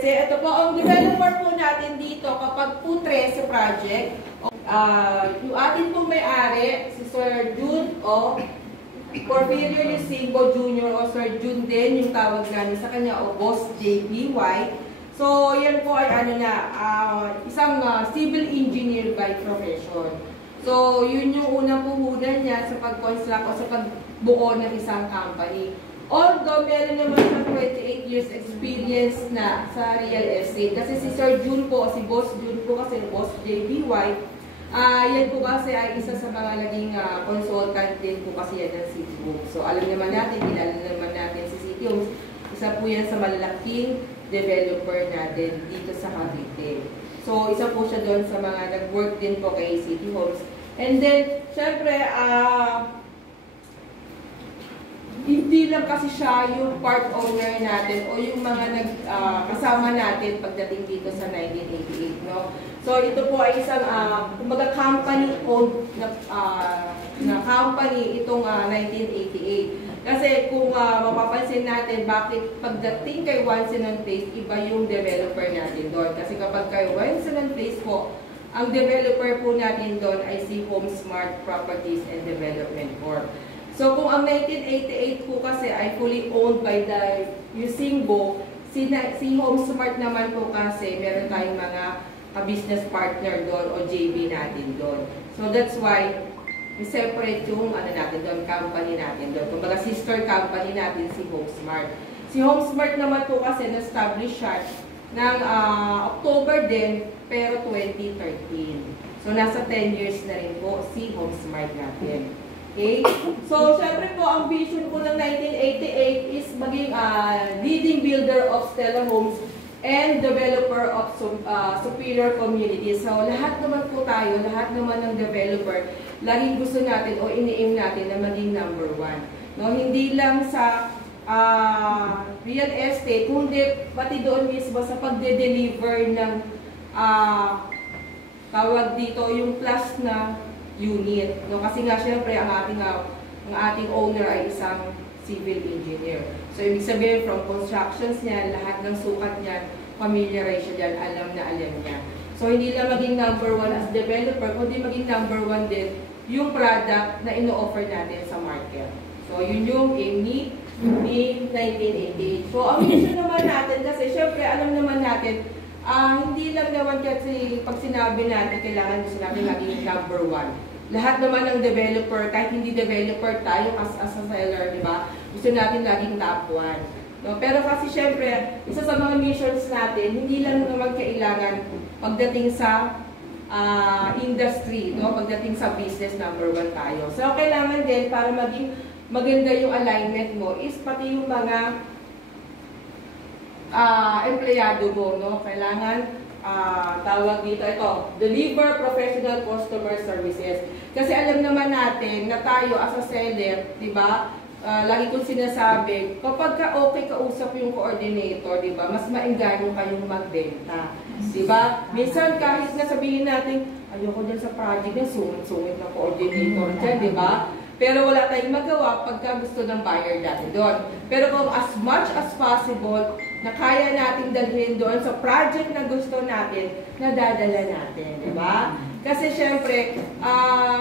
Kasi ito po, ang developer po natin dito kapag po sa project, yung atin pong may-ari, si Sir June o Porfirio Lucingo Jr. o Sir June din, yung tawag namin sa kanya, o Boss JBY. So, yan po ay isang civil engineer by profession. So, yun yung unang puhunan niya sa pag-construct o sa pagbuo ng isang company. Although, meron naman ng 28 years experience na sa real estate. Kasi si Sir June po, si Boss June po kasi, Boss JBY, yan po kasi ay isa sa mga naging consultant din po kasi yan ng City Homes. So, alam naman natin, kilala naman natin si City Homes. Isa po yan sa malalaking developer natin dito sa Cavite. So, isa po siya doon sa mga nag-work din po kay City Homes. And then, syempre, hindi lang kasi siya yung part owner natin o yung mga kasama natin pagdating dito sa 1988, no? So, ito po ay isang, kumbaga company-owned na company itong 1988. Kasi kung mapapansin natin, bakit pagdating kay Wanson & Place, iba yung developer natin doon. Kasi kapag kay Wanson & Place po, ang developer po natin doon ay si HomeSmart Properties and Development Corp. So kung ang 1988 po kasi ay fully owned by the Yusingo, si HomeSmart naman po kasi meron tayong mga business partner doon o JV natin doon. So that's why separate yung natin doon, company natin doon. Kumbaga sister company natin si HomeSmart. Si HomeSmart naman po kasi na-establish siya ng October din, pero 2013. So nasa 10 years na rin po si HomeSmart natin. Okay? So syempre po ang vision po ng 1988 is maging leading builder of Stella Homes and developer of superior communities. So lahat naman po tayo, lahat naman ng developer, laging gusto natin o ini-aim natin na maging number 1. No? Hindi lang sa real estate, kundi pati doon mismo sa pagde-deliver ng tawag dito yung plus na unit. No? Kasi nga syempre ang ating owner ay isang civil engineer. So ibig sabihin from constructions niya, lahat ng sukat niya, familiarize siya dyan, alam niya. So hindi lang maging number 1 as developer, kundi maging number 1 din yung product na ino-offer natin sa market. So, yun yung aim ni 1988. So, ang mission naman natin, kasi syempre, alam naman natin, hindi lang naman kasi pag sinabi natin, kailangan gusto natin maging number 1. Lahat naman ng developer, kahit hindi developer tayo as a seller, di ba? Gusto natin laging top 1. No? Pero kasi syempre, isa sa mga missions natin, hindi lang naman kailangan pagdating sa industry, no? Pagdating sa business, number 1 tayo. So, kailangan din para maging maganda yung alignment mo is pati yung mga empleyado mo, no? Kailangan tawag dito, ito, deliver professional customer services. Kasi alam naman natin na tayo as a seller, di ba? Lagi kong sinasabi, kapag okay kausap yung coordinator, di ba? Mas maengganyo kayong magbenta. Diba? Minsan kahit na sabihin natin, ayoko dyan sa project na sungit-sungit na coordinator dyan, diba? Pero wala tayong magawa pagka gusto ng buyer natin doon. Pero kung as much as possible, na kaya natin dalhin doon sa project na gusto natin, nadadala natin, diba? Kasi syempre,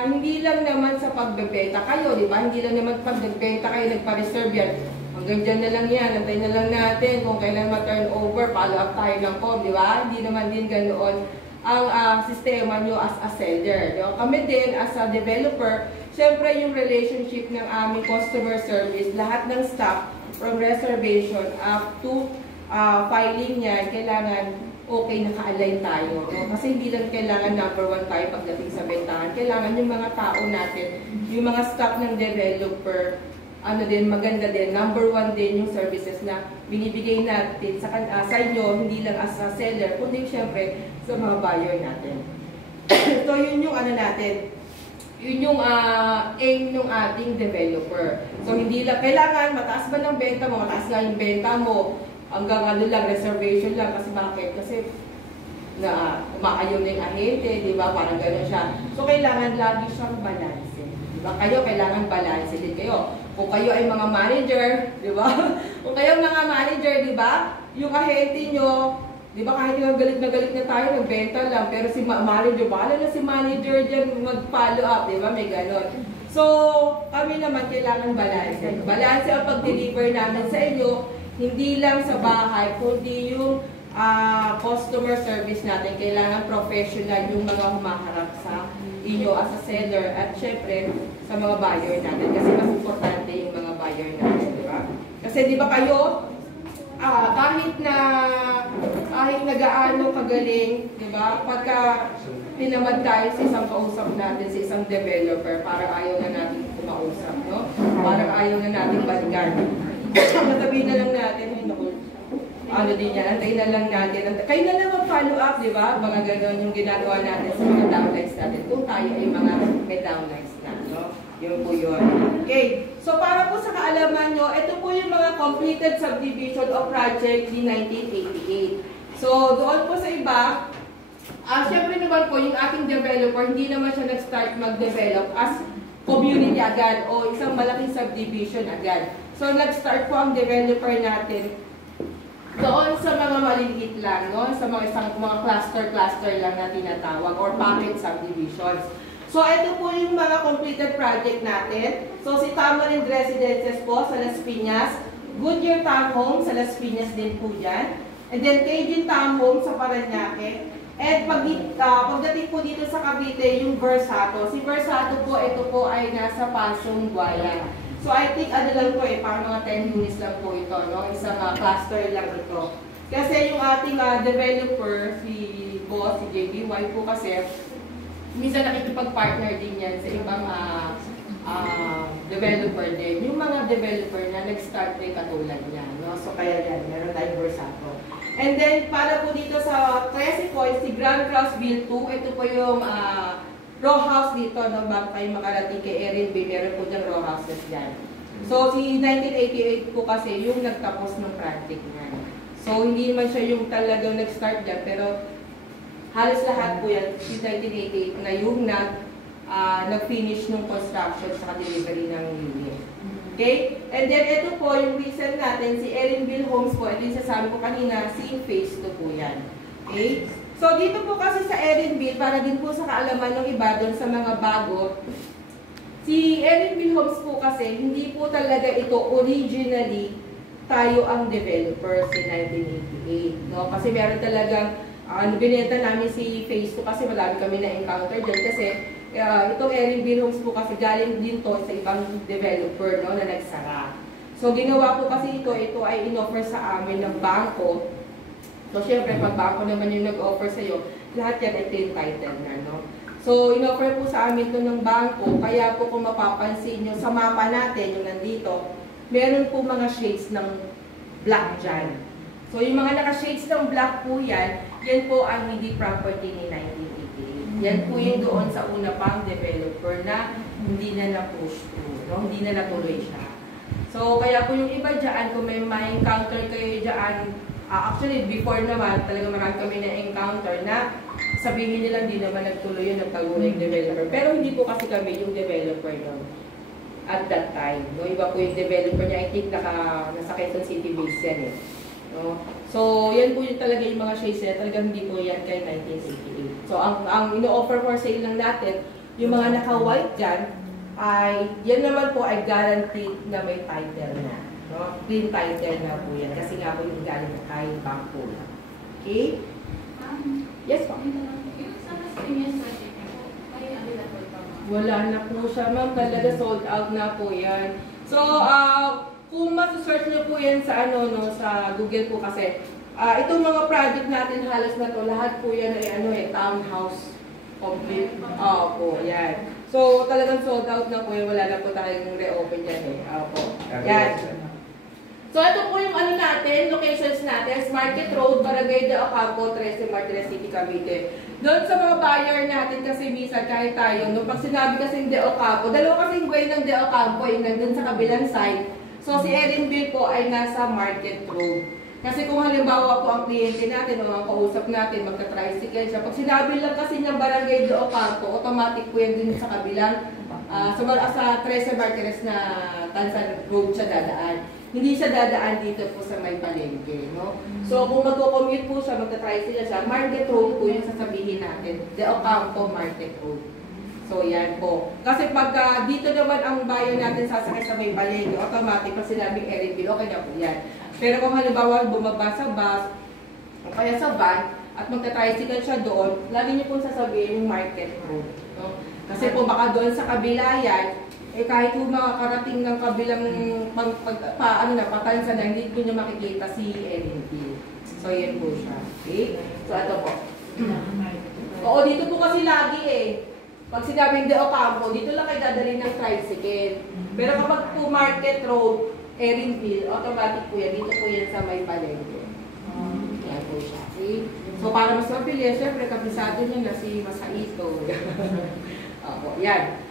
hindi lang naman sa pagbebenta kayo, diba? Hindi lang naman pag nagbenta kayo, nagpa-reserve yan. Hanggang dyan na lang yan, antay na lang natin kung kailan ma-turnover, follow up tayo ng com, di ba? Hindi naman din ganoon ang sistema nyo as a seller. No? Kami din as a developer, syempre yung relationship ng aming customer service, lahat ng staff, from reservation up to filing niya, kailangan okay, naka-align tayo. No? Kasi hindi lang kailangan number 1 tayo pagdating sa bentahan. Kailangan yung mga tao natin, yung mga staff ng developer, maganda din, number 1 din yung services na binibigay natin sa inyo, hindi lang as a seller, kundi syempre sa mga buyer natin. So, yun yung natin, yun yung aim ng ating developer. So, hindi lang, kailangan mataas ba ng benta mo, mataas nga yung benta mo, hanggang lang, reservation lang, kasi bakit? Kasi umaayaw na yung ahente, di ba? Parang gano'n siya. So, kailangan lagi siyang balance. Diba? Kayo, kailangan balance din kayo. Kung kayo ay mga manager, di ba? Kung kayo mga manager, di ba? Yung ahente nyo, Di ba kahit yung galit na tayo, nagbenta lang, pero si manager, bahala na si manager dyan mag-follow up, di ba? May ganon. So, kami naman kailangan balanse. Balanse ang pag-deliver namin sa inyo, hindi lang sa bahay, kundi yung customer service natin. Kailangan professional yung mga humaharap sa inyo as a seller at syempre sa mga buyer natin. Kasi mas importante yung mga buyer natin, di ba? Kasi di ba kayo, kahit na gaano kagaling, di ba? Pagka pinamad tayo sa isang kausap natin, sa isang developer, para ayaw na natin kumausap, no? Para ayaw na natin balikan. Natabi na lang natin, ano din yan, antayin na lang natin. Kayo na lang mag-follow up, di ba? Mga gano'n yung ginagawa natin sa mga downlines natin. Kung tayo ay mga may downlines na, no? Yun po yun. Okay. So, para po sa kaalaman nyo, ito po yung mga completed subdivision of project in 1988. So, doon po sa iba, syempre naman po, yung ating developer, hindi naman siya nag-start mag-develop as community agad o isang malaking subdivision agad. So, nag-start po ang developer natin doon sa mga maliliit lang, no? Sa mga cluster lang na tinatawag or pocket subdivisions. So, ito po yung mga completed project natin. So, si Tamarind Residences po sa Las Piñas, Goodyear Townhome sa Las Piñas din po dyan, and then Cajun Townhome sa Parañaque, and pagdating po dito sa Cavite, yung Versato. Si Versato po, ito po ay nasa Pasong Buayan. So, I think ano lang po parang mga 10 units lang po ito, no? Isang cluster lang ito. Kasi yung ating developer, si Boss, si JBY po kasi, minsan nakikipag-partner din yan sa ibang developer din. Yung mga developer na nag-start na katulad niya, no? So, kaya yan, meron tayong Versato. And then, para po dito sa 13 points, si Grand Crossville 2, ito po yung row house dito, no, bago kayo makarating kay Erin Bay, meron po dyan row houses dyan. So, si 1988 po kasi yung nagtapos ng project niya. So, hindi naman siya yung talagang nag-start dyan, pero halos lahat po yan, si 1988 na yung nag-finish ng construction sa delivery ng unit. Okay? And then, ito po, yung recent natin, si Erinville Homes po, ito yung sasabi ko kanina, si phase 2 po yan. Okay? So, dito po kasi sa Erinville, para din po sa kaalaman ng iba doon sa mga bago, si Erinville Homes po kasi, hindi po talaga ito originally tayo ang developer si 1988. No? Kasi meron talagang, binenta namin si Phase 2 kasi marami kami na-encounter dyan. Kasi itong Erinville Homes po kasi galing din to sa ibang developer, no, na nagsara. So, ginawa po kasi ito ay in-offer sa amin ng bangko. So, syempre, pag bangko naman yung nag-offer sa'yo, lahat yan ito yung title na, no? So, in-offer po sa amin ito ng bangko, kaya po kung mapapansin nyo sa mapa natin, yung nandito, meron po mga shades ng black dyan. So, yung mga naka-shades ng black po yan po ang hindi property ni 1988. Yan po yung doon sa una pang developer na hindi na na-push through, no? Hindi na natuloy siya. So, kaya po yung iba dyan, kung may ma-encounter kayo dyan, actually, before naman, talaga marami kami na-encounter na sabihin nila hindi naman nagtuloy yun, nagtago na yung developer. Pero hindi po kasi kami yung developer noon at that time. No? Iba po yung developer niya, I think nasa Quezon City base yan eh. No? So, yan po yung talaga yung mga shades niya, talagang hindi po yan kay 1988. So, ang ino-offer for sale lang natin, yung mga naka-white dyan, ay, yan naman po ay guaranteed na may title na. No? Clean title na po yan. Kasi nga po yung galing na kay bangko. Okay? Yes po. Wala na po siya, ma'am. Talaga sold out na po yan. So, kung masu-search nyo po yan sa sa Google po kasi, itong mga project natin halos na to, lahat po yan ay townhouse complete. Po, yan. So, talagang sold out na po yan. Wala na po tayong reopen yan eh. Po. Yan. So, ito po yung natin, locations natin, Market Road, Barangay de Ocampo, 13 Martires City, Cavite. Doon sa mga buyer natin kasi minsan kahit tayo, no, pag sinabi kasing de Ocampo, dalawa kasing way ng de Ocampo ay nandun sa kabilang side. So, si Erinville po ay nasa Market Road. Kasi kung halimbawa po ang kliyente natin o ang kausap natin, magka-tricycle siya, pag sinabi lang kasi ng Barangay de Ocampo, automatic po yan din sa kabilang, sa 13 Martires na Tansan Road siya dadaan. hindi siya dadaan dito po sa may palengke, no? So kung magko-commute po siya, magta-tricycle siya, Market Road po yung sasabihin natin, De Ocampo Market Road. So yan po. Kasi pagka dito naman ang bayan natin sasakay sa may palengke, automatic pag sinabing Erenville, okay na po yan. Pero kung halimbawa bumaba sa bus, o kaya sa van, at magta-tricycle siya doon, lagi niyo po sasabihin yung Market Road. No? Kasi po baka doon sa kabila yan, eh kahit po makakarating ng kabilang patansa na, hindi po niyo makikita si Erenville. So yan po siya. Okay? So ito po. Oo, dito po kasi lagi eh. Pag sinabing De Ocampo, dito lang kayo dadalhin ng tricycle. Pero kapag po Market Road, Erenville, automatic po yan. Dito po yan sa may palengke. Yan po siya. Okay? So para mas mabilis, syempre kabisado niyo na si Masaito. Opo, yan.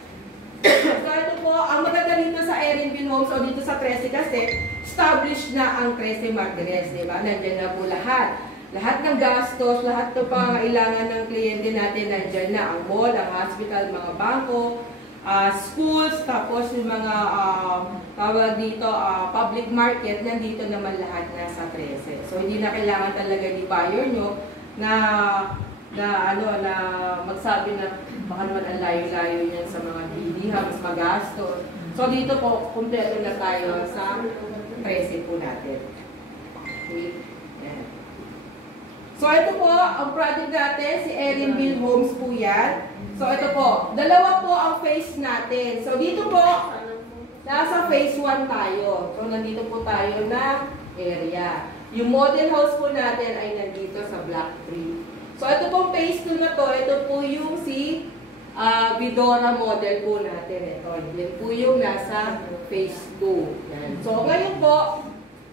So ito po, ang maganda dito sa Erenville Homes o dito sa 13 kasi, established na ang 13 Martires, di ba? Nandiyan na po lahat. Lahat ng gastos, lahat ng pangailangan ng kliyente natin, nandiyan na. Ang mall, ang hospital, mga bangko, schools, tapos yung mga tawag dito, public market, nandito naman lahat na sa 13. So hindi na kailangan talaga ni buyer nyo na magsabi na baka naman ang layo-layo niyan sa mga bilihan, mas magastos. So dito po, kumpleto na tayo sa 13 po natin. Okay. So ito po, ang product natin, si Erenville Homes po yan. So ito po, dalawa po ang phase natin. So dito po, nasa phase 1 tayo. So nandito po tayo na area. Yung model house po natin ay nandito sa Block 3. So ito pong phase 2 na to, ito po yung si Vidora model po natin. Ito, yan po yung nasa phase 2. Yan. So ngayon po,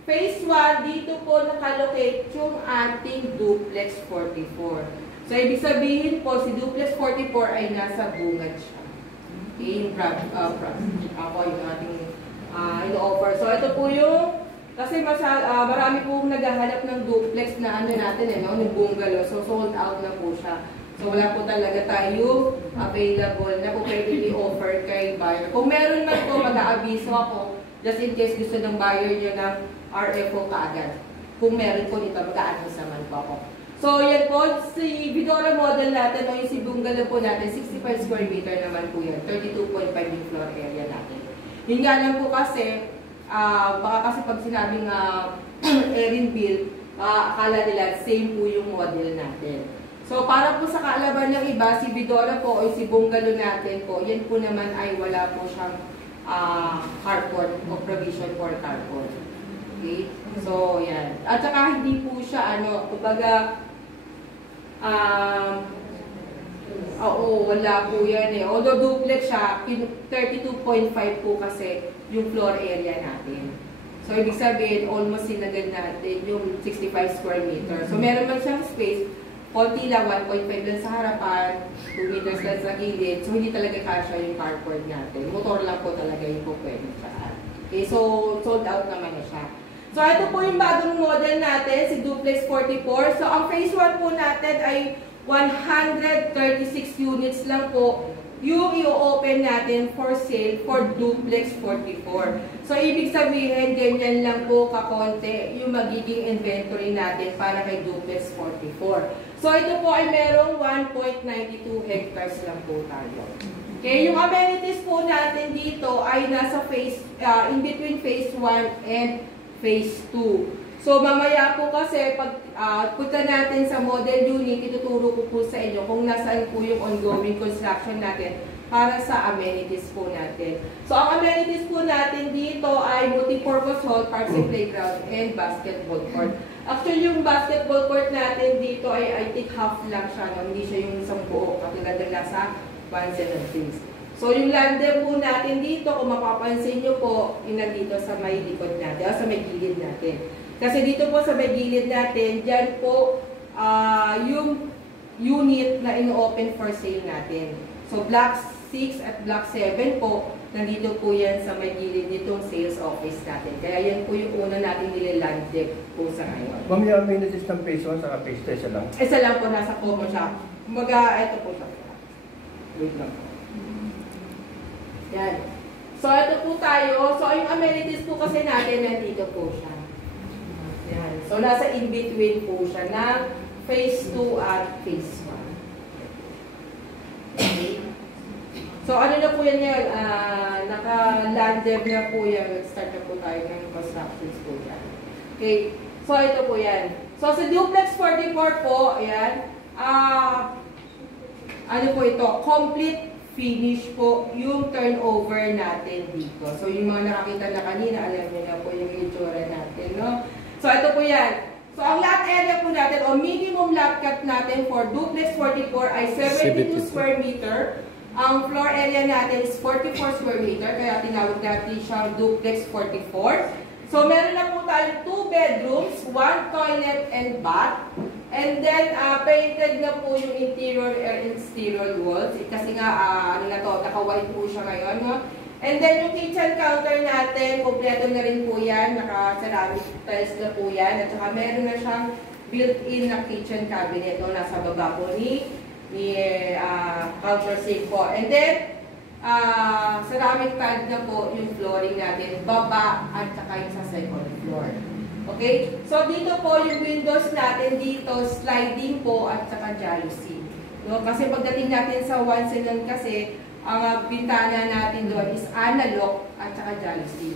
phase 1, dito po nakalocate yung ating Duplex 44. So ibig sabihin po, si Duplex 44 ay nasa bungad siya. Okay, ako yung ating ino-offer. So ito po yung, kasi marami po naghahanap ng duplex na ano natin, ng bungalow. So sold out na po siya. So wala po talaga tayo available na po pwede i-offer kay buyer. Kung meron man po, mag-aabiso ako just in case gusto ng buyer nyo ng RFO kaagad. Kung meron po dito, mag-aabiso naman po ako. So yan po, si Vidora model natin, o yung si bungalow po natin, 65 square meter naman po yan. 32.5 yung floor area natin. Yun nga lang po kasi, baka kasi pag sinabing Erenville, akala nila same po yung model natin. So para po sa kaalaman ng iba, si Vidora po o si bungalow natin po, yan po naman ay wala po siyang carport o provision for carport. Okay? So yan. At saka hindi po siya kumbaga wala po yan eh. Although duplex siya, 32.5 po kasi yung floor area natin. So ibig sabihin, almost sinagad natin yung 65 square meter. So meron man siyang space, konti lang, 1.5 lang sa harapan, 2 meters lang sa gilid. So hindi talaga kasya yung carport natin. Motor lang po talaga yung po pwede saan. Okay, so sold out naman na siya. So ito po yung bagong model natin, si Duplex 44. So ang phase 1 po natin ay 136 units lang po yung i-open natin for sale for Duplex 44. So ibig sabihin, ganyan lang po kakonti yung magiging inventory natin para kay Duplex 44. So ito po ay merong 1.92 hectares lang po tayo. Okay, yung amenities po natin dito ay nasa phase, in between phase 1 and phase 2. So mamaya po kasi pag punta natin sa model unit, ituturo ko po sa inyo kung nasaan po yung ongoing construction natin para sa amenities po natin. So ang amenities po natin dito ay multi-purpose hall, parks and playground, and basketball court. Actually yung basketball court natin dito ay I think half lang siya, no? Hindi siya yung isang buo, katulad ng nasa 117. So yung landem po natin dito, kung mapapansin nyo po, yung nandito sa may likod natin, o sa may gilid natin. Kasi dito po sa may gilid natin, dyan po yung unit na ino-open for sale natin. So Block 6 at Block 7 po, nandito po yan sa may gilid nitong sales office natin. Kaya yan po yung una natin nililandem po sa ngayon. Ma'am, yung amenities ng phase 1 sa phase 2, isa lang? Isa lang po, nasa common siya. Ito po siya. Wait lang. Yan. So So, ito po tayo. So, yung amenities po kasi natin, nandito po siya. Yan. So, nasa in-between po siya ng phase 2 at phase 1. Okay. So, ano na po yan yan? Naka-landed na po yan. Start na po tayo ng constructions po yan. Okay. So, ito po yan. So, sa duplex 44 po, ayan. Ano po ito? Complete finish po yung turnover natin dito. So, yung mga nakakita na kanina, alam niyo na po yung itsura natin, no? So, ito po yan. So, ang lot area po natin, o minimum lot cut natin for duplex 44 ay 72 square meter. Ang floor area natin is 44 square meter, kaya tinawag natin siyang duplex 44. So, meron na po tayong 2 bedrooms, 1 toilet and bath. And then, painted na po yung interior and exterior walls. Kasi nga, ano na to, naka-white po siya ngayon, no? And then, yung kitchen counter natin, kompleto na rin po yan. Naka-ceramic tiles na po yan. At saka, meron na siyang built-in na kitchen cabinet, no? Nasa baba po ni counter sink po. And then, ceramic tile na po yung flooring natin, baba at saka yung sa second floor. Okay? So, dito po yung windows natin, dito sliding po at saka jalousie. No? Kasi pagdating natin sa one salon kasi, ang bintana natin doon is analog at saka jalousie.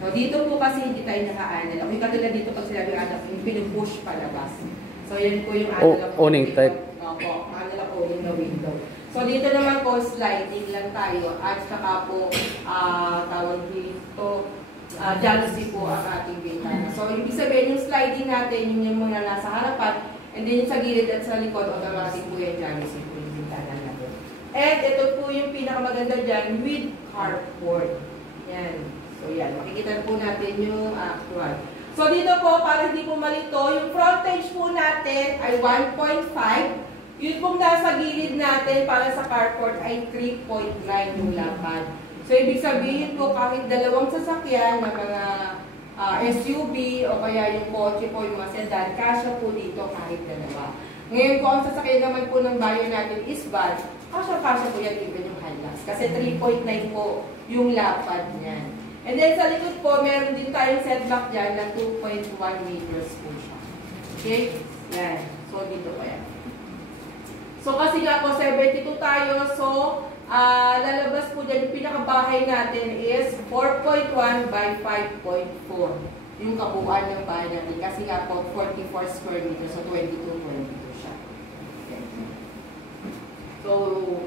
So, dito po kasi hindi tayo naka-analog. Yung katulad dito pag sinabi analog, yung pinupush palabas. So, yan po yung analog. Owning type. Opo, analog owning na window. So, dito naman po, sliding lang tayo. At saka po, tawag dito, jalousie po ang ating bintana. So, ibig sabihin, yung sliding natin, yung muna nasa harapan, and then yung sa gilid at sa likod, automatic po yung jalousie po yung bintana natin. And ito po yung pinakamaganda dyan, with carport. Yan. So, yan. Makikita po natin yung actual. So, dito po, para hindi po malito, yung frontage po natin ay 1.5. Yun pong nasa gilid natin para sa carport ay 3.9 yung lapad. So, ibig sabihin po, kahit dalawang sasakyan na mga SUV o kaya yung kotse po, yung mga sedan, kasya po dito kahit dalawa. Ngayon po, ang sasakyan naman po ng buyer natin is van, kasya po yan even yung Hilux. Kasi 3.9 po yung lapad niyan. And then sa likod po, meron din tayong setback dyan na 2.1 meters po siya. Okay? Yan. So, dito po yan. So, kasi nga po, 72 tayo. So, lalabas po dyan, yung pinakabahay natin is 4.1 by 5.4. Yung kabuuan ng bahay natin. Kasi nga po, 44 square meters. So, 22.2 siya. Okay. So,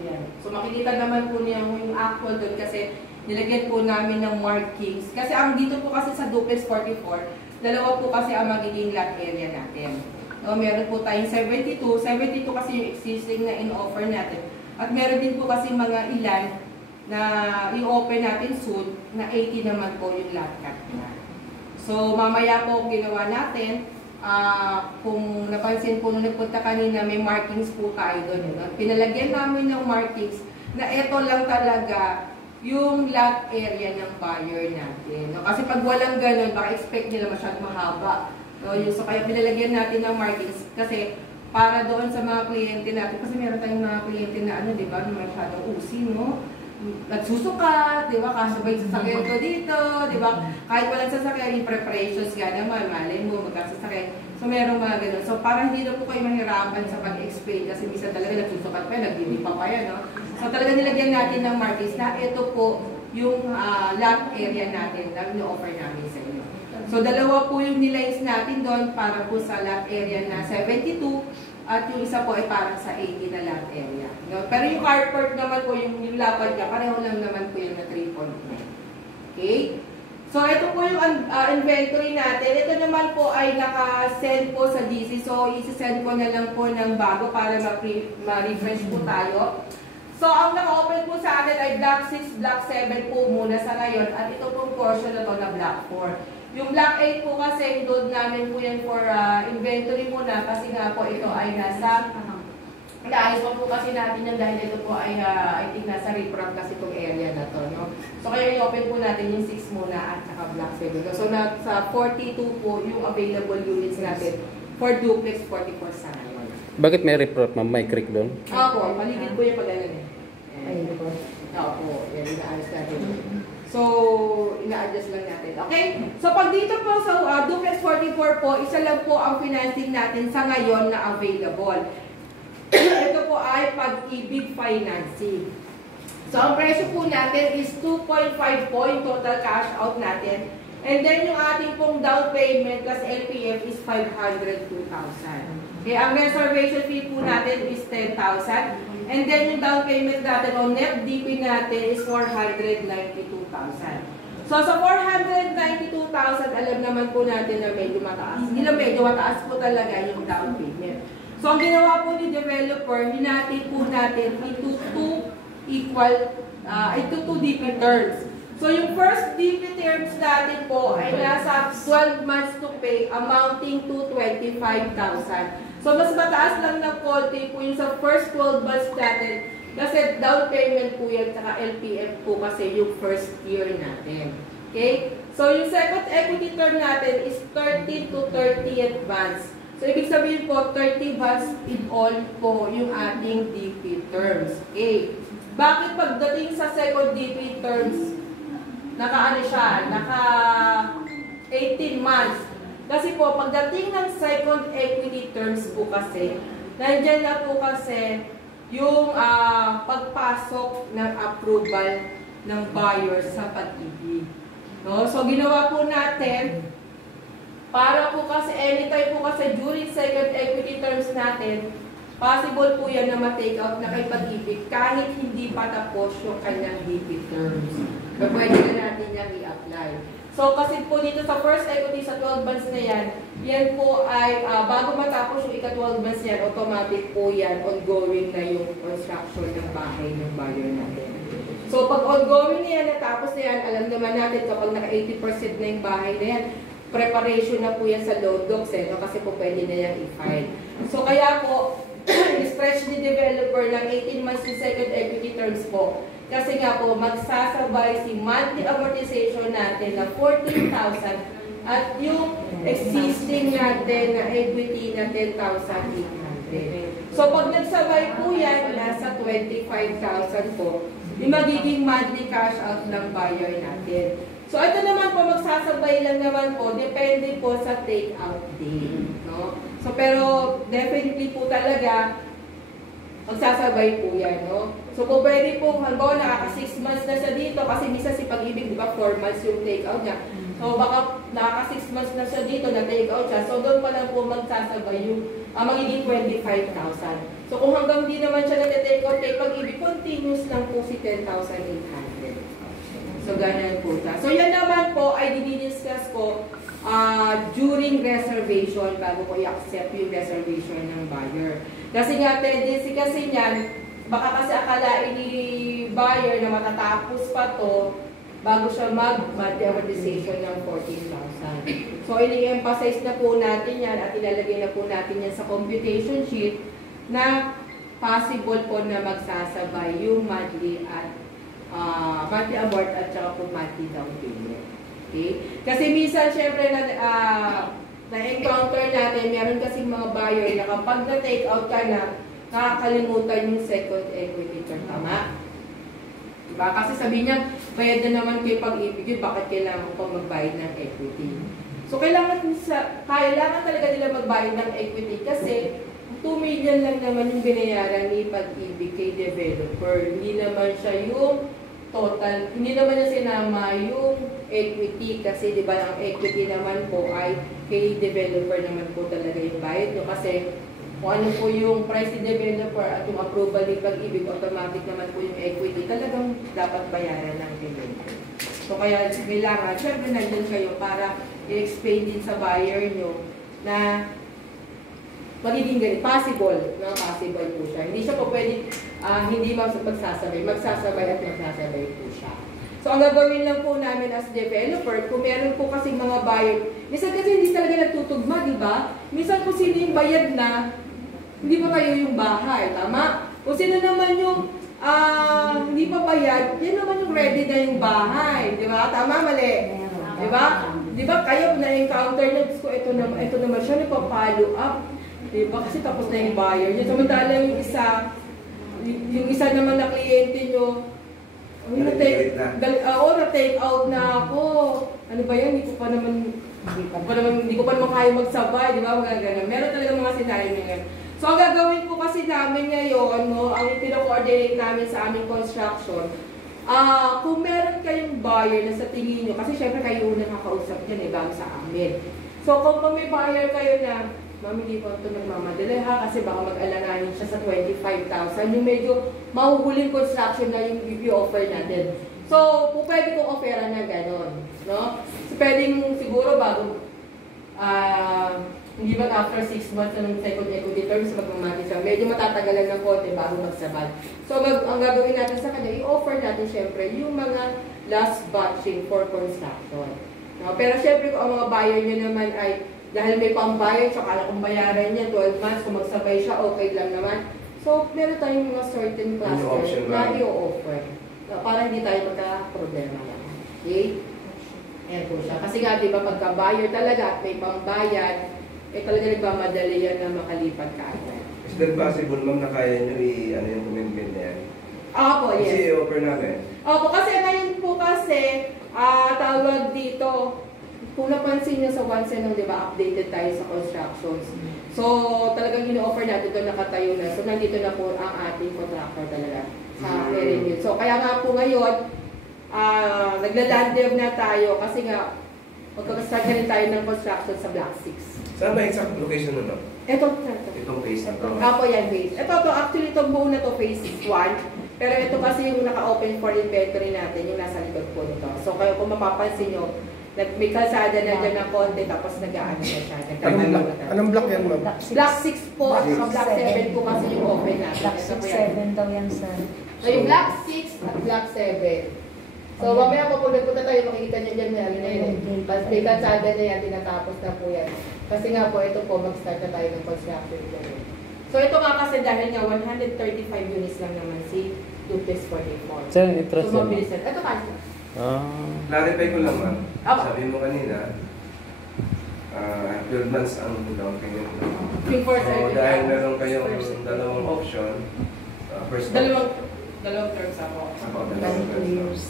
yan. So, makikita naman po niya yung actual doon kasi nilagyan po namin ng markings. Kasi ang dito po kasi sa duplex 44, dalawa po kasi ang magiging lot area natin. No, meron po tayong 72. 72 kasi yung existing na in-offer natin. At meron din po kasi mga ilan na i-open natin soon na 80 naman po yung lot cut na. So, mamaya po ginawa natin. Kung napansin po nung nagpunta kanina, may markings po tayo doon. No? Pinalagyan namin ng markings na ito lang talaga yung lot area ng buyer natin. No? Kasi pag walang ganun, baka expect nila masyadong mahaba. No? So, kaya pinalagyan natin ng markings kasi para doon sa mga kliyente natin. Kasi meron tayong mga kliyente na ano, di ba, masyadong usi, no? Nagsusukat, di ba, kasabay sasakyan ko dito, di ba? Kahit walang sasakyan, yung preparations nga naman, malay mo, magkasasakyan. So, merong mga ganun. So, para hindi na po kayo mahirapan sa pag-explain kasi minsan talaga nagsusukat pa, naglilipa pa yan, no? So, talaga nilagyan natin ng markings na ito po yung lot area natin na ni-offer namin sa inyo. So, dalawa po yung nilines natin doon para po sa lot area na 72 at yung isa po ay para sa 80 na lot area. No? Pero yung carport naman po, yung lapad niya, pareho lang naman po yung na 3.9. Okay? So, ito po yung inventory natin. Ito naman po ay naka-send po sa DC. So, isi-send ko na lang po ng bago para ma-refresh po tayo. So, ang naka-open po sa atin ay Block 6, Block 7 po muna sa ngayon. At ito pong portion na to na Block 4. Yung Block 8 po kasi, doon namin po yan for inventory muna kasi nga po ito ay nasa, naayos pa po kasi natin yan dahil ito po ay, I think nasa reprop kasi itong area na to, no? So kaya i-open po natin yung 6 muna at saka Block 7. So nasa 42 po yung available units natin for duplex 44 sa ngayon. Bakit may reprop, ma'am? May creek doon? Opo, paligid po yung pag-alan eh. Opo, yan, inaayos natin. So, ina-adjust lang natin. Okay? So, pag dito po sa Duplex 44 po, isa lang po ang financing natin sa ngayon na available. Ito po ay Pag-ibig financing. So, ang presyo po natin is 2.5 po yung total cash out natin. And then, yung ating pong down payment plus LPF is 502,000. Okay, ang reservation fee po natin is 10,000. And then, yung down payment natin o net DP natin is 492,000. So, sa 492,000, alam naman po natin na medyo mataas. Hindi lang medyo mataas po talaga yung down payment. So, ang ginawa po ni developer, hinati po natin into two DP terms. So, yung first DP terms natin po ay nasa 12 months to pay amounting to 25,000. So, mas mataas lang ng konti po yung sa first 12 months natin kasi down payment po yan saka LPF po kasi yung first year natin. Okay? So, yung second equity term natin is 30 to 30th months. So, ibig sabihin po, 30 months in all po yung ating DP terms. Okay? Bakit pagdating sa second DP terms, naka 18 months? Kasi po, pagdating ng second equity terms po kasi, nandyan na po kasi yung pagpasok ng approval ng buyer sa Pag-ibig. No? So, ginawa po natin, para po kasi, anytime po kasi during second equity terms natin, possible po yan na ma-take out na kay Pag-ibig kahit hindi pa tapos yung kanyang DP terms. So, pwede na natin yung i-apply. So, kasi po dito sa first equity sa 12 months na yan, yan po ay, bago matapos yung ika-12 months yan, automatic po yan, ongoing na yung construction ng bahay ng buyer natin. So, pag ongoing na yan, natapos na yan, alam naman natin kapag naka 80% na yung bahay na yan, preparation na po yan sa loan docs, no? Kasi po pwede na yan i-file. So, kaya po, stretch ni developer ng 18 months yung second equity terms po. Kasi nga po, magsasabay si monthly amortization natin na 14,000 at yung existing natin na equity na 10,800. So, pag nagsabay po yan, nasa 25,000 po, yung magiging monthly cash out ng buyer natin. So, ito naman po, magsasabay lang naman po, depende po sa take-out day. No? So, pero definitely po talaga, magsasabay po yan. No? So, po pwede po, halimbawa, nakaka 6 months na siya dito, kasi misa si Pag-ibig, di ba, 4 months yung take-out niya. So, baka nakaka 6 months na siya dito, na take-out siya. So, doon pa lang po magsasabay yung magiging 25,000. So, kung hanggang di naman siya na-take-out kay Pag-ibig, continuous lang po si 10,800. So, ganyan po siya. So, yan naman po ay dinidiscuss ko during reservation bago ko i-accept yung reservation ng buyer. Kasi nga, tendency kasi niyan, baka kasi akalain ni buyer na matatapos pa to bago siya mag-monthly amortization ng 14,000. So, ini-emphasize na po natin yan at ilalagay na po natin yan sa computation sheet na possible po na magsasabay yung monthly at monthly amort at saka po monthly down payment. Okay? Kasi minsan, syempre, na-encounter natin, meron kasi mga buyer na kapag na-take out ka na, nakakalimutan yung second equity term. Tama? Diba? Kasi sabi niya, bayad na naman kay Pag-ibig, bakit kailangan pa magbayad ng equity? So, kailangan talaga nila magbayad ng equity kasi 2 million lang naman yung binayaran ni Pag-ibig kay developer. Hindi naman siya yung total, hindi naman niya sinama yung equity kasi di ba ang equity naman po ay kay developer naman po talaga yung bayad nyo kasi kung ano po yung price ni developer at yung approval ni Pag-ibig, automatic naman po yung equity, talagang dapat bayaran ng developer. So kaya kailangan, syempre nandun kayo para i-explain din sa buyer nyo na magiging ganito, possible, no? Possible po siya. Hindi siya po pwede, hindi magsasabay at magsasabay po siya. So, ang gagawin lang po namin as developer, kung meron po kasing mga buyer, minsan kasi hindi talaga nagtutugma, di ba? Minsan kung sino yung bayad na, hindi pa kayo yung bahay, tama? Kung sino naman yung hindi pa bayad, yan naman yung ready na yung bahay, di ba? Tama, mali? Di ba? Di ba kayo na-encounter nyo, ito naman siya, nagpa-follow up. Diba? Kasi tapos na yung buyer nyo. Samantala yung isa naman na kliyente nyo, Ay, na-take out na ako. Ano ba yan? Hindi ko pa naman kaya magsabay, di ba? Mga ganun. Meron talaga mga scenario na yan. So, ang gagawin po kasi namin ngayon, no, ang ipino-coordinate namin sa aming construction, kung meron kayong buyer na sa tingin nyo, kasi syempre kayo unang kakausap yan, bago sa amin. So, kung may buyer kayo na, ma'am, hindi po ito nagmamadali ha, kasi baka mag-alanganin siya sa 25,000, yung medyo mahuhuling construction na yung offer natin. So, pwede kong offeran na gano'n, no? So, pwedeng siguro bago, hindi ba after 6 months ng second equity terms, magmamati siya, medyo matatagalan ng konti bago magsabay. So, ang gagawin natin sa kanya, i-offer natin syempre yung mga last batching for construction. No? Pero syempre kung ang mga buyer nyo naman ay dahil may pambayad, tsaka na kung bayaran niya 12 months, kung magsabay siya, okay lang naman. So, meron tayong mga certain clusters na i-offer. Para hindi tayo magka-problema lang. Okay? Ayan po siya. Kasi nga, di ba, pagka-buyer talaga at may pambayad, talaga nagmamadali yan na makalipat ka agad. Is that possible, ma'am, na kaya nyo yung commitment na yan? Opo, yes. Kasi i-offer namin. Opo, kasi ngayon po kasi, tawag dito, kung napansin nyo sa once and di ba, updated tayo sa constructions. So, talagang ino-offer natin ito, nakatayo na. So, nandito na po ang ating contractor talaga sa area unit. So, kaya nga po ngayon, nagla-land dev na tayo kasi nga, magkakastart na rin tayo ng construction sa Block 6. Saan ba exact location na no? Itong phase na ito. Apo yan, phase. Actually, itong buo na to phase 1. Pero ito kasi yung naka-open for inventory natin, yung nasa likod po nito. So, kaya kung mapapansin nyo, may kalsada na dyan ng konti, tapos nag-aano na siya. Anong block yan, ma'am? Block 6 po, at Block 7 po kasi yung open natin. Block 6, 7 daw yan, sir. So, yung Block 6 at Block 7. So, mamaya kung punta tayo, makikita nyo dyan na yun. May kalsada na yan, tinatapos na po yan. Kasi nga po, ito po, mag-start na tayo ng construction dyan. So, ito nga kasi dahil nga 135 units lang naman si Duplex 44. Sir, interest So, yan. mabilis na. Ito kasi. Clarify ko lang, ma'am. Opo. Sabi mo kanina, 12 months ang down payment. So, dahil meron kayong dalawang option, first Dalawang terms ako. dalawang terms.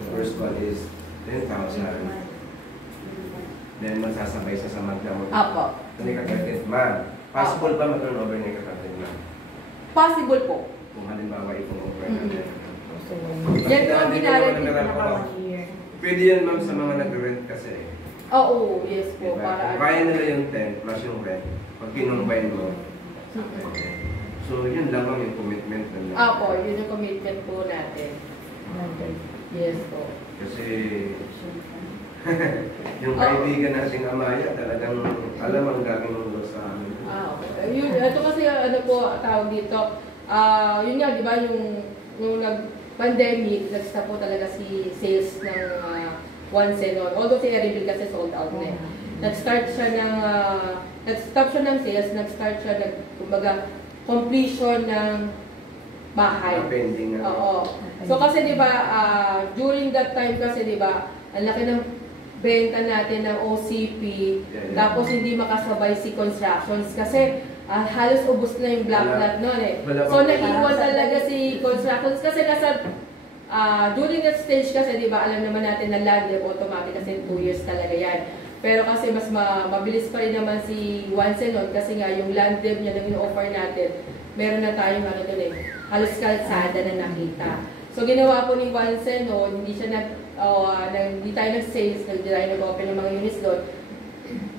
The first one is 10,000. Then, magsasabay sa mag-down. Apo. Ito ni kapatid, ma'am. Possible ba mag-turnover ni kapatid, ma'am? Possible po. Kung halimbawa itong offer natin. Yan po ang ginarap. Pwede yan, ma'am, sa mga nag-rent kasi. Oo, yes po. Diba? Para Kaya nila yung 10 plus yung rent. Pag kinumbine mo. Okay. So, yun lang ma'am yung commitment na. Apo, yun yung commitment po natin. Yes po. Kasi yung kaibigan nating Amaya talagang alam ang gagawin mo sa amin. Okay. Yun, ito kasi ano po tawag dito. Yun nga, di ba, yung nag-pandemic, nag-stop po talaga si sales ng One Senon. Although si Eribil kasi sold out na. Nag-start siya ng, nag-stop siya ng sales, nag-start siya kumbaga, completion ng bahay. Pending na. Oo. So kasi di ba, during that time kasi di ba, ang laki ng benta natin ng OCP, tapos hindi makasabay si constructions kasi halos ubos na yung black lot noon eh. So naiwan talaga si constructions kasi nasa during that stage kasi di ba alam naman natin na land dev automatic kasi 2 years talaga yan. Pero kasi mas mabilis pa rin naman si One Senon kasi nga yung land dev niya na in-offer natin, meron na tayong ano doon eh, halos kalsada na nakita. So ginawa po ni One Senon, hindi tayo nag-sales, hindi tayo nag-open ng mga units doon.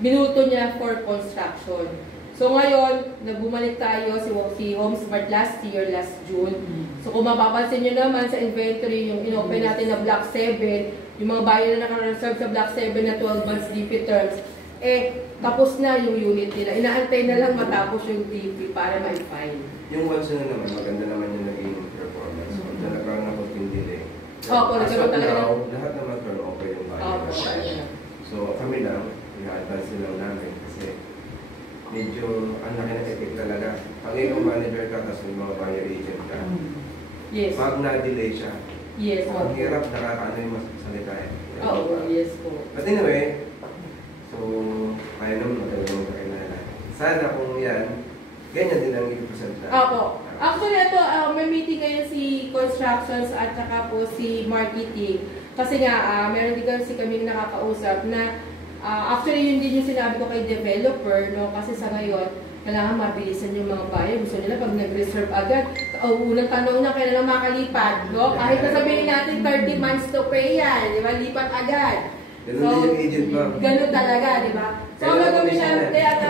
Binuto niya for construction. So ngayon, nagbumalik tayo si HomeSmart last June. So kung mapapansin nyo naman sa inventory, yung in-open natin na Block 7, yung mga buyer na naka-reserve sa Block 7 na 12 months DP terms, tapos na yung unit nila. Inaantay na lang matapos yung DP para ma-file. Yung once na naman, maganda naman yung naging performance. Kung nagkaroon ako ng delay. Opo, nagkaroon talaga ng... Lahat naman turn over yung buyer. So kami lang, i-advance lang namin kasi medyo ang laki ng effect talaga. Pag ikaw manager ka, tapos may mga buyer agent ka. Yes. Pag na-delay siya, Yes. ang hirap, nakakaano yung masalita eh. Oo, yes po. But anyway, so, kaya naman magandang magkakilala. Sana kung yan, ganyan din ang i-present na. Opo. Actually, ito, may meeting ngayon si Constructions at saka po si Marketing. Kasi nga, meron din kasi kami nakakausap na actually, yun din yung sinabi ko kay developer, no? Kasi sa ngayon, kailangan mabilisan yung mga buyer. Gusto nila pag nag-reserve agad, unang tanong na kailan makalipat, no? Kahit nasabihin natin 30 months to pay yan, di ba? Lipat agad. Ganun din yung agent, ma'am. Ganun talaga, di ba? So, ang gagawin natin at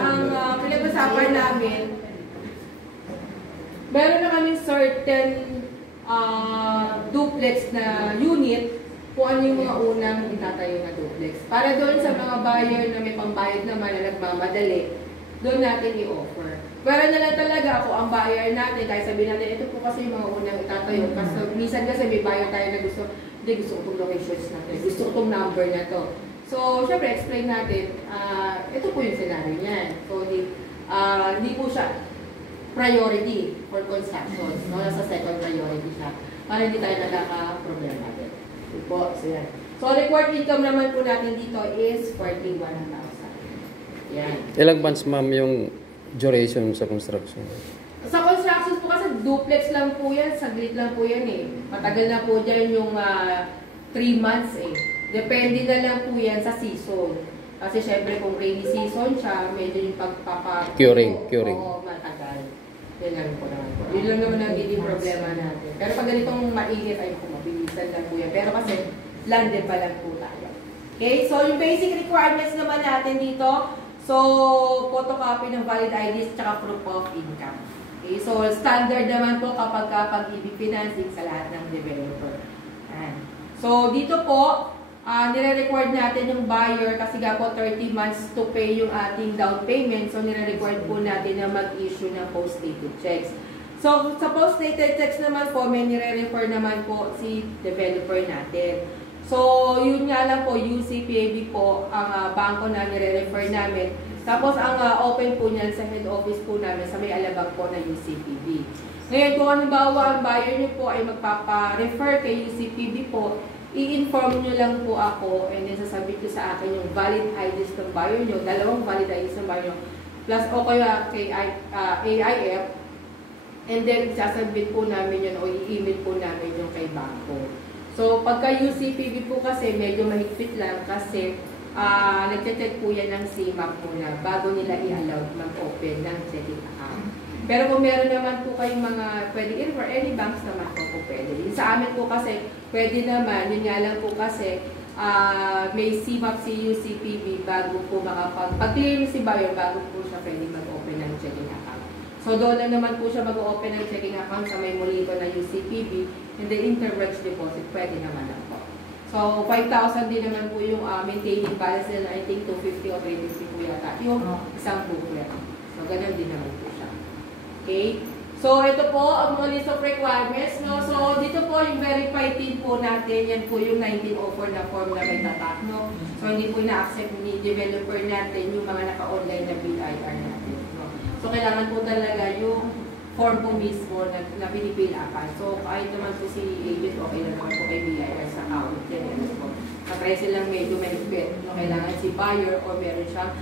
ang pinag-usapan namin, meron na kaming certain duplex na unit kung ano yung mga unang itatayo na duplex. Para doon sa mga buyer na may pambayad naman na nagmamadali, doon natin i-offer. Pero na lang talaga ako ang buyer natin, kahit sabihin natin, ito po kasi yung mga unang itatayo. Kasi minsan kasi may buyer tayo na gusto ko itong locations natin, gusto ko itong number na to. So, syempre, explain natin, ito po yung scenario niyan. So, hindi po siya priority for constructions, no? Nasa second priority siya. Para hindi tayo nagkaka-problema natin. Ito po, so yan. So, required income naman po natin dito is 41,000. Yan. Ilang months, ma'am, yung duration sa construction? Sa constructions po kasi duplex lang po yan, saglit lang po yan eh. Matagal na po dyan yung 3 months eh. Depende na lang po yan sa season. Kasi syempre kung rainy season siya, medyo yung Curing. Oo, matagal. Yan lang po naman po. Yun lang naman ang hindi problema natin. Pero pag ganitong mainit ay po, mabilisan lang po yan. Pero kasi landed pa lang po tayo. Okay, so yung basic requirements naman natin dito, so photocopy ng valid IDs tsaka proof of income. Okay, so standard naman po kapag pag-ibig financing sa lahat ng developer. Ayan. So dito po, nire-required natin yung buyer kasi nga po 30 months to pay yung ating down payment. So nire-required po natin na mag-issue ng post-dated checks. So sa post-dated checks naman po, may nire-refer naman po si developer natin. So yun nga lang po, UCPAB po ang bangko na nire-refer namin. Tapos ang open po niyan sa head office po namin sa may alabang po na UCPB. Ngayon kung halimbawa ang buyer niyo po ay magpapa-refer kay UCPB po, i-inform nyo lang po ako and then sasabihin ko sa akin yung valid IDs ng buyer nyo, dalawang valid IDs ng buyer nyo, plus o kaya kay AIF, and then sasabit po namin yun o i-email po namin yung kay bangko. So pagka UCPB po kasi medyo mahigpit lang kasi nagche-check po yan ng CMAP muna bago nila i-allow mag-open ng checking account. Pero kung meron naman po kayong mga pwede for any banks naman po pwede. Sa amin po kasi pwede naman, yun nga lang po kasi may CMAP si UCPB bago po pag-clear si buyer bago po siya pwede mag-open ng checking account. So doon na naman po siya mag-open ng checking account sa may Molito na UCPB and then inter-branch deposit pwede naman lang po. So 5,000 din naman po yung maintaining balance nila, I think 250 o 350 po yata yung isang booklet. So ganun din naman po siya. Okay? So, ito po ang mga list of requirements. No? So, dito po yung verified PIN po natin. Yan po yung 1904 na form na may tatak. No? So, hindi po na-accept ni developer natin yung mga naka-online na BIR natin. No? So, kailangan po talaga yung form po mismo na pinipil apan. So, kahit naman po si agent, okay lang naman po kay BIR sa account. Yan po. Kapresi lang medyo may bit. No? Kailangan si buyer o meron siyang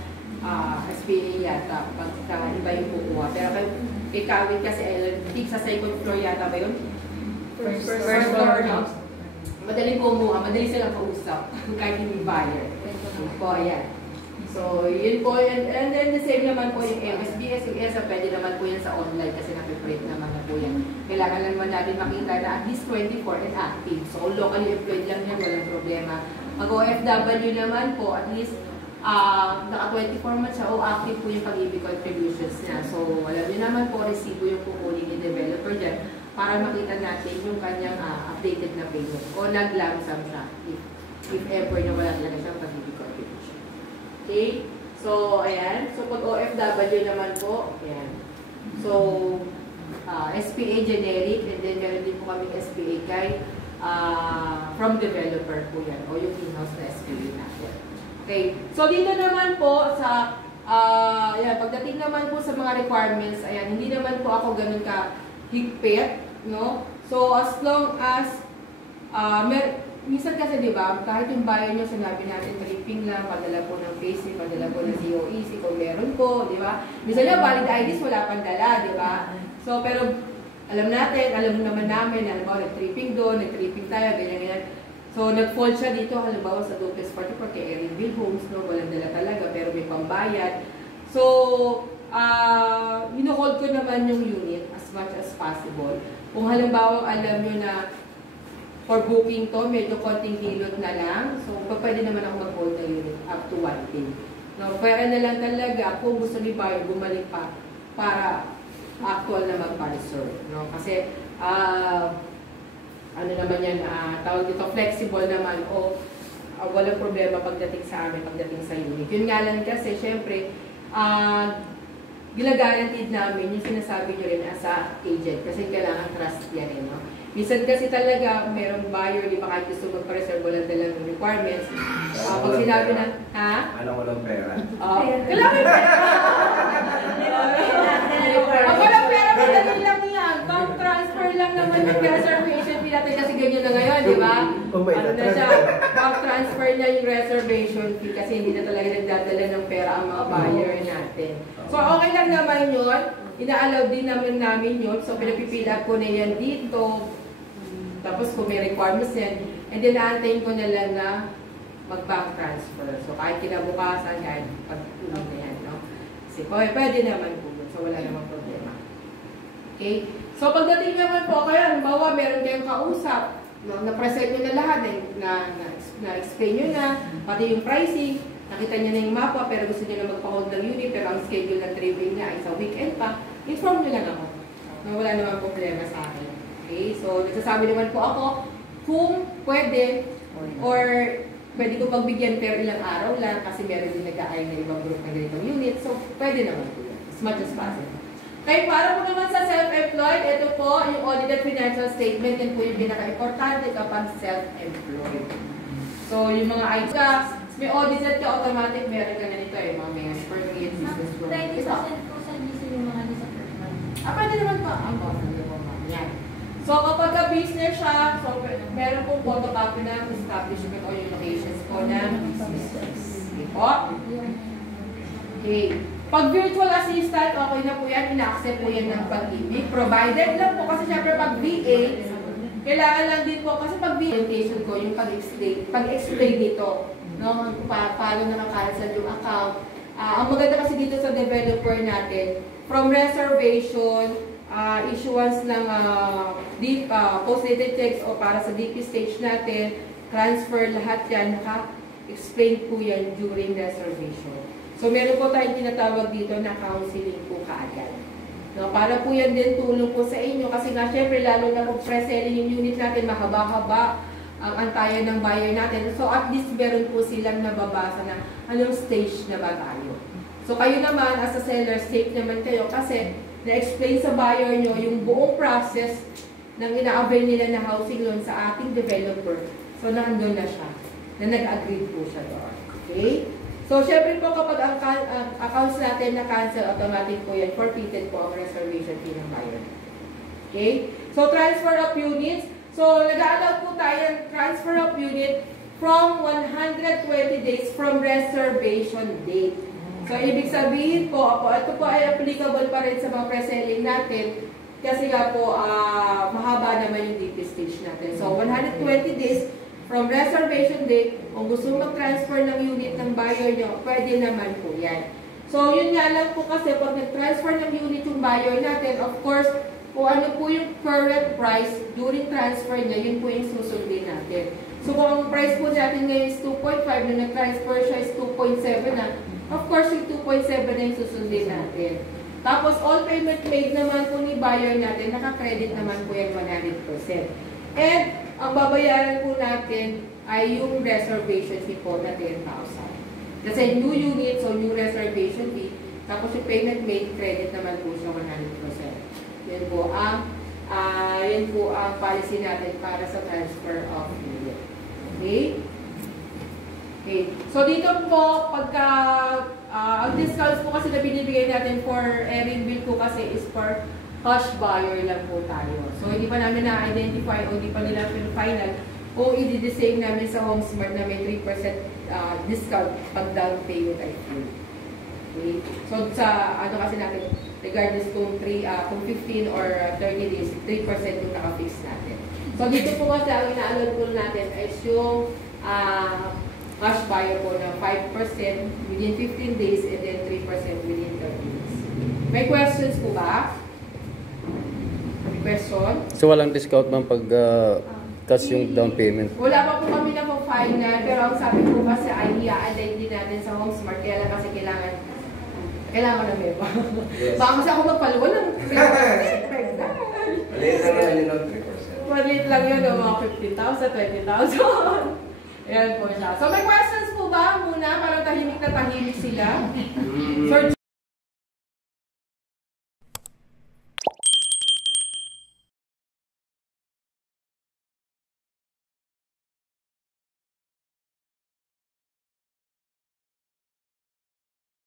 SPA yata. Pagka iba yung kukuha. Pero kay Kawit kasi sa second floor yata ba yun? First floor, no? Madaling kumuha, madali silang kausap kahit hindi buyer. Po, ayan. So, yun po. And then the same naman po yung MSBS. Yung ESA, pwede naman po yan sa online kasi napiprint naman na po yan. Kailangan lang naman natin makita na at least 24 and active. So, locally employed lang yan, walang problema. Mag-OFW naman po, at least naka 24 months siya o active po yung pag-ibig contributions niya. So, alam niyo naman po, resibo yung kukunin ni developer dyan para makita natin yung kanyang updated na payment o nag-lamsam siya if ever na wala talaga siyang pag-ibig contribution. Okay? So, ayan. So, pag OFW naman po, ayan. So, SPA generic and then meron din po kaming SPA kay from developer po yan o yung in-house na SPA natin. Okay. So, dito naman po sa ayan, pagdating naman po sa mga requirements, ayan, hindi naman po ako ganun ka higpit, no? So, as long as minsan kasi di ba, kahit yung buyer nyo, sinabi natin, tripping lang, padala po ng payslip, padala po ng COEC, kung meron po, di ba? Minsan yung valid IDs, wala pang dala, di ba? So, pero alam naman namin, halimbawa, nag-tripping doon, nag-tripping tayo, ganyan. So, nag-fall siya dito, halimbawa sa duplex party for kay Erinville Homes, no? Walang dala talaga, pero may pambayad. So, hinuhold ko naman yung unit as much as possible. Kung halimbawa, alam nyo na for booking to, medyo konting hilot na lang, so, pwede naman ako mag-hold na unit up to 1 day. No? Pwera na lang talaga, kung gusto ni buyer, bumalik pa para actual na mag-reserve. No? Kasi, ano naman yan, tawag dito, flexible naman o walang problema pagdating sa amin, pagdating sa unit. Yun nga lang kasi, syempre, ginagarantid namin yung sinasabi nyo rin as a agent kasi kailangan trust yan rin, no? Minsan kasi talaga, merong buyer, di ba kahit gusto magpa-reserve, walang dalang requirements. Pag sinabi na, ha? Alam ko lang pera. Kailangan yung pera! Pag walang pera, madali lang yan. Bank transfer lang naman yung reservation fee natin kasi ganyan na ngayon, di ba? Ano na siya, bank transfer niya yung reservation fee kasi hindi na talaga nagdadala ng pera ang mga buyer natin. So, okay lang naman yun. Ina-allow din namin yun. So, pinapipila ko na yan dito. Tapos, kung may requirements yan, and then, naantayin ko na lang na mag-bank transfer. So, kahit kinabukasan, kahit pag-tulog na yan, no? Kasi, pwede naman po yun. So, wala namang problema. Okay? So, pagdating naman po, kaya, halimbawa, meron kayong kausap, na-present nyo na lahat, na-explain nyo na, pati yung pricing, nakita niya na yung mapa, pero gusto niya na magpa-hold ng unit, pero ang schedule ng trading niya ay sa weekend pa, inform niyo lang ako. Wala namang problema sa akin. Okay? So, nagsasabi naman po ako kung pwede or pwede ko pagbigyan pero ilang araw lang kasi meron din nag-aay na ibang group na ganitong unit. So, pwede naman po yan. As much as possible. Okay, para po naman sa self-employed, ito po yung audited financial statement. Yan po yung pinaka-importante kapag self-employed. So, yung mga items, may audited ka, automatic meron ka na nito eh, mga may per create business work. 30% po sa GC yung mga nasa first month. Pwede naman pa. Yan. So, kapag ka-business siya, so, meron pong photocopy ng establishment o yung locations po ng business. Okay po? Okay. Pag virtual assistant, okay na po yan, ina-accept po yan ng pag-ibig. Provided lang po, kasi syempre pag VA, kailangan lang din po, kasi pag presentation ko, yung pag-explain dito, no, paano nakakancel yung account. Ang maganda kasi dito sa developer natin, from reservation, issuance ng post-dated checks o para sa DP stage natin, transfer, lahat yan, naka-explain po yan during reservation. So, meron po tayong tinatawag dito na counseling po kaagad. No, para po yan din tulong po sa inyo kasi nga syempre lalo na kung pre-selling yung unit natin, mahaba-haba ang antayan ng buyer natin. So, at least meron po silang nababasa na anong stage na ba tayo. So, kayo naman, as a seller, safe naman kayo kasi na-explain sa buyer nyo yung buong process ng ina-avail nila na housing loan sa ating developer. So, nandun na siya. Na nag-agree po siya doon. Okay? So, syempre po kapag ang accounts natin na-cancel, automatic po yan, forfeited po ang reservation fee ng buyer. Okay? So, transfer of units. So, nag-allow po tayo ng transfer of unit from 120 days from reservation date. So, ibig sabihin po, ito po ay applicable pa rin sa mga pre-selling natin kasi nga po, mahaba naman yung DP stage natin. So, 120 days from reservation date, kung gusto mag-transfer ng unit ng buyer nyo, pwede naman po yan. So, yun nga lang po kasi pag nag-transfer ng unit yung buyer natin, of course, kung ano po yung current price during transfer niya, yun po yung susundin natin. So, kung ang price po natin ngayon is 2.5, na nag-transfer siya is 2.7 na, of course, yung 2.7 na yung susundin natin. Tapos, all payment made naman po ni buyer natin, naka-credit naman po yan 100%. And, ang babayaran po natin ay yung reservation fee po na 10,000. Kasi new unit, so new reservation fee, tapos yung payment made, credit naman po siya 100%. Yan po ang policy natin para sa transfer of unit. Okay? Okay. So, dito po, pagka, ang discounts po kasi na binibigay natin for Erinville po kasi is for cash buyer lang po tayo. So, hindi pa namin na-identify o hindi pa nila final kung i-design namin sa HomeSmart na may 3% discount pag down payment ay full. Okay? So sa ano kasi natin, regardless kung 15 or 30 days, 3% yung naka-fix natin. So dito po kasi ang ina-allow po natin is yung cash buyer po na 5% within 15 days and then 3% within 30 days. May questions po ba? May question? So walang discount man pag cash yung down payment? Wala pa po kami na po final, pero ang sabi ko kasi ay i-align din natin sa HomeSmart, kaya lang kasi kailangan ko na meba. Yes. Baka kasi ako magpaluwa ng 3%. Maliit na naman yun ng 3%. Maliit lang yun, no? Mga 50,000, 20,000. Ayan po siya. So may questions po ba muna? Parang tahimik na tahimik sila. Sir